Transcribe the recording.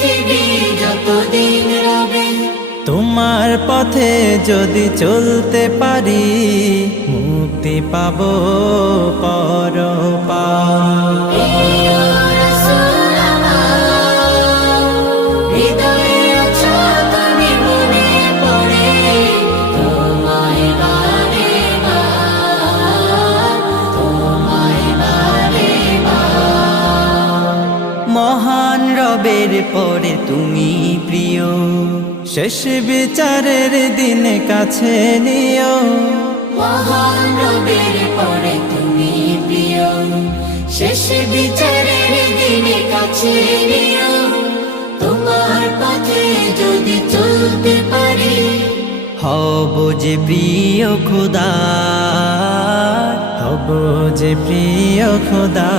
পৃথিবী যতদিন রবে। তোমার পথে যদি চলতে পারি মুক্তি পাবো পরপার। মহান রবের পরে তুমি প্রিয়, শেষ বিচারের দিন কাছে নিও। মহান রবের পরে তুমি প্রিয়, শেষ বিচারের দিনে কাছে নিও। তোমার পথে যদি চলতে পারি হব যে প্রিয় খোদা, হব যে প্রিয় খোদা।